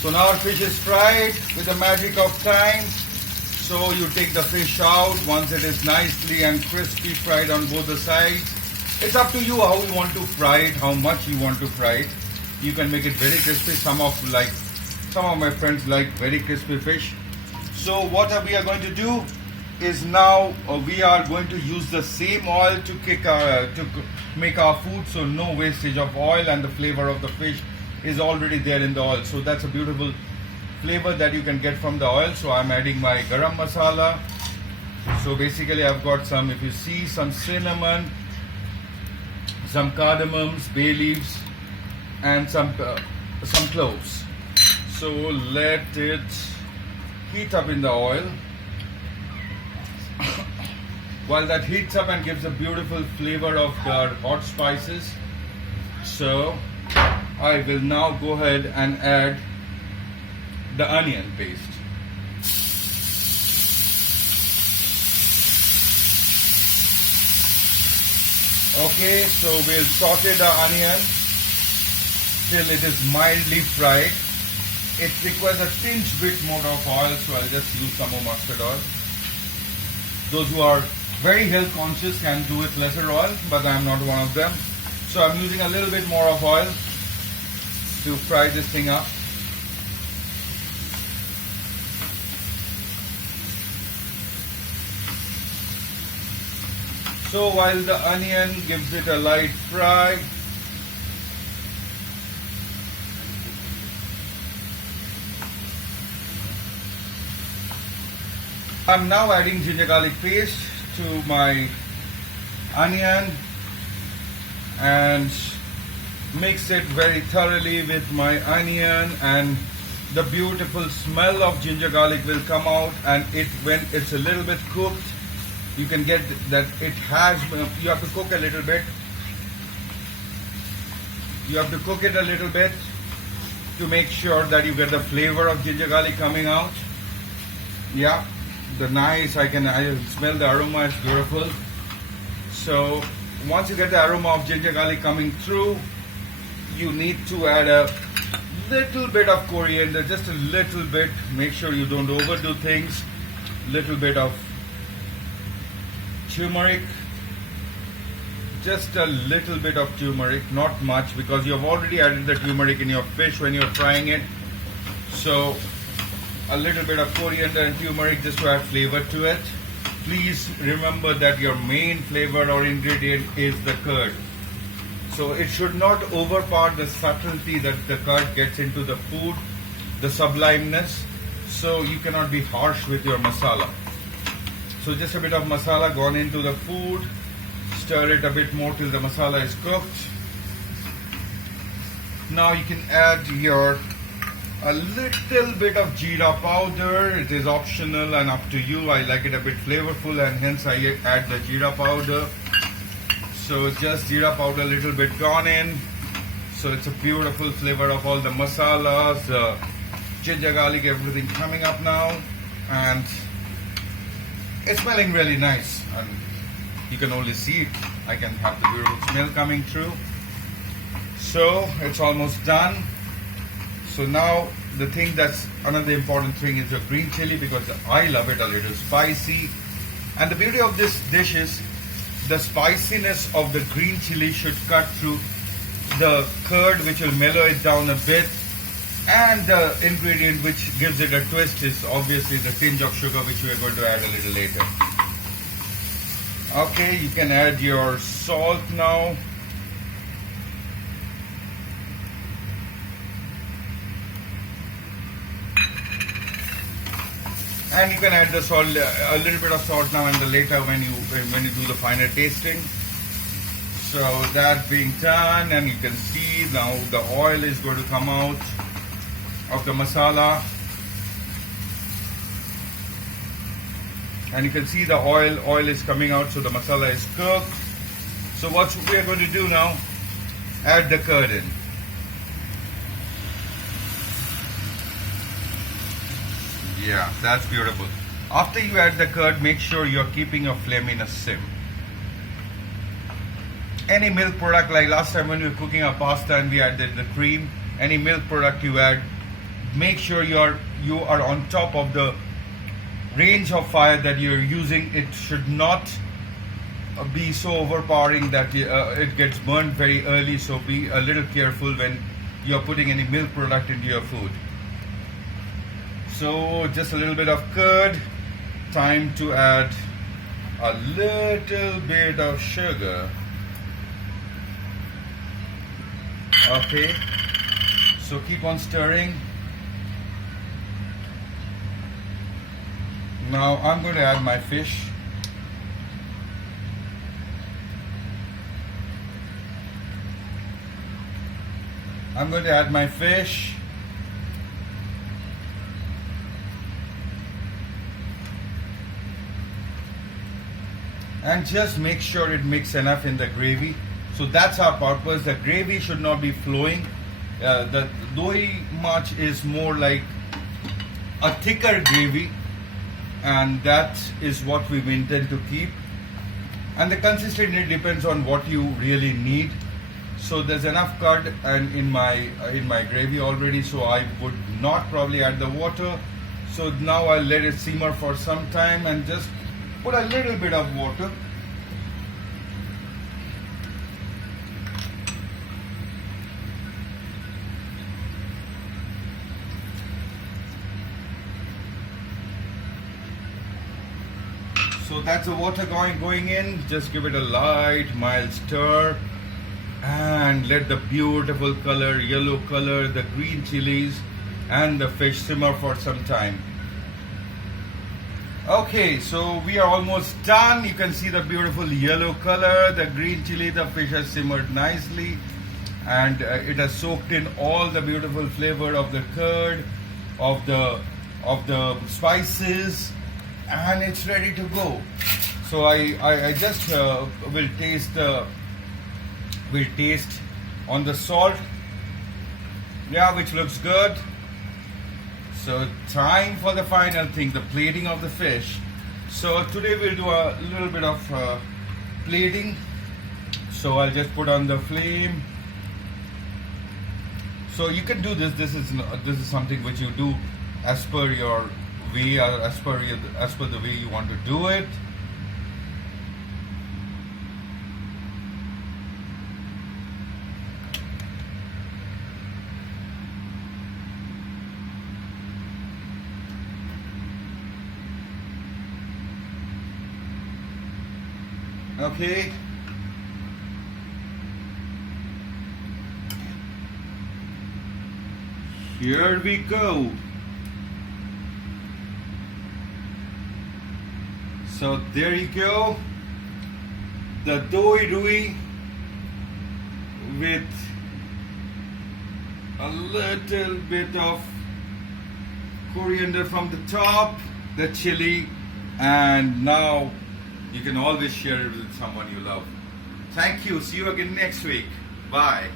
So now our fish is fried with the magic of time. So you take the fish out once it is nicely and crispy fried on both the sides. It's up to you how you want to fry it, how much you want to fry it. You can make it very crispy. Some of my friends like very crispy fish. So what we are going to do is now we are going to use the same oil to make our food. So no wastage of oil, and the flavor of the fish is already there in the oil. So that's a beautiful flavor that you can get from the oil. So I'm adding my garam masala. So basically I've got some, if you see, some cinnamon, some cardamoms, bay leaves, and some cloves. So let it heat up in the oil. While that heats up and gives a beautiful flavor of the hot spices, so I will now go ahead and add the onion paste. Okay, so we'll saute the onion till it is mildly fried. It requires a tinge bit more of oil, so I'll just use some more mustard oil. Those who are very health conscious can do with lesser oil, but I'm not one of them. So I'm using a little bit more of oil to fry this thing up. So while the onion gives it a light fry, I'm now adding ginger garlic paste to my onion and mix it very thoroughly with my onion, and the beautiful smell of ginger garlic will come out. And when it's a little bit cooked, you can get that it has, you have to cook a little bit. You have to cook it a little bit to make sure that you get the flavor of ginger garlic coming out. Yeah. I smell the aroma, it's beautiful. So once you get the aroma of ginger garlic coming through, you need to add a little bit of coriander, just a little bit. Make sure you don't overdo things. Little bit of turmeric, just a little bit of turmeric, not much, because you have already added the turmeric in your fish when you're frying it. So a little bit of coriander and turmeric just to add flavor to it. Please remember that your main flavor or ingredient is the curd. So it should not overpower the subtlety that the curd gets into the food, the sublimeness. So you cannot be harsh with your masala. So just a bit of masala gone into the food. Stir it a bit more till the masala is cooked. Now you can add a little bit of jeera powder. It is optional and up to you. I like it a bit flavorful, and hence I add the jeera powder. So just jeera powder, a little bit gone in. So it's a beautiful flavor of all the masalas, ginger garlic, everything coming up now, and it's smelling really nice. And you can only see it. I can have the beautiful smell coming through. So it's almost done. So now that's another important thing is your green chili, because I love it a little spicy. And the beauty of this dish is the spiciness of the green chili should cut through the curd, which will mellow it down a bit. And the ingredient which gives it a twist is obviously the tinge of sugar, which we are going to add a little later. Okay, you can add your salt now. And you can add the salt, a little bit of salt now, and later when you do the final tasting. So that being done, and you can see now the oil is going to come out of the masala, and you can see the oil is coming out, so the masala is cooked. So what we are going to do now, add the curd in. Yeah, that's beautiful. After you add the curd, make sure you're keeping your flame in a sim. Any milk product, like last time when we were cooking our pasta and we added the cream, any milk product you add, make sure you are on top of the range of fire that you're using. It should not be so overpowering that it gets burned very early, so be a little careful when you're putting any milk product into your food. So just a little bit of curd. Time to add a little bit of sugar. Okay, so keep on stirring. Now I'm going to add my fish. I'm going to add my fish. And just make sure it mix enough in the gravy. So that's our purpose. The gravy should not be flowing. The doi mach is more like a thicker gravy, and that is what we intend to keep. And the consistency depends on what you really need. So there's enough curd and in my gravy already, so I would not probably add the water. So now I'll let it simmer for some time and just put a little bit of water. So that's the water going in. Just give it a light, mild stir and let the beautiful color, yellow color, the green chilies and the fish simmer for some time. Okay, so we are almost done. You can see the beautiful yellow color, the green chili, the fish has simmered nicely, and it has soaked in all the beautiful flavor of the curd, of the spices, and it's ready to go. So I just will taste on the salt. Yeah, which looks good. So time for the final thing, the plating of the fish. So today we'll do a little bit of plating. So I'll just put on the flame. So you can do this. This is something which you do as per your way, or as per the way you want to do it. Okay. Here we go. So there you go. The doi rui with a little bit of coriander from the top, the chili, and now you can always share it with someone you love. Thank you. See you again next week. Bye.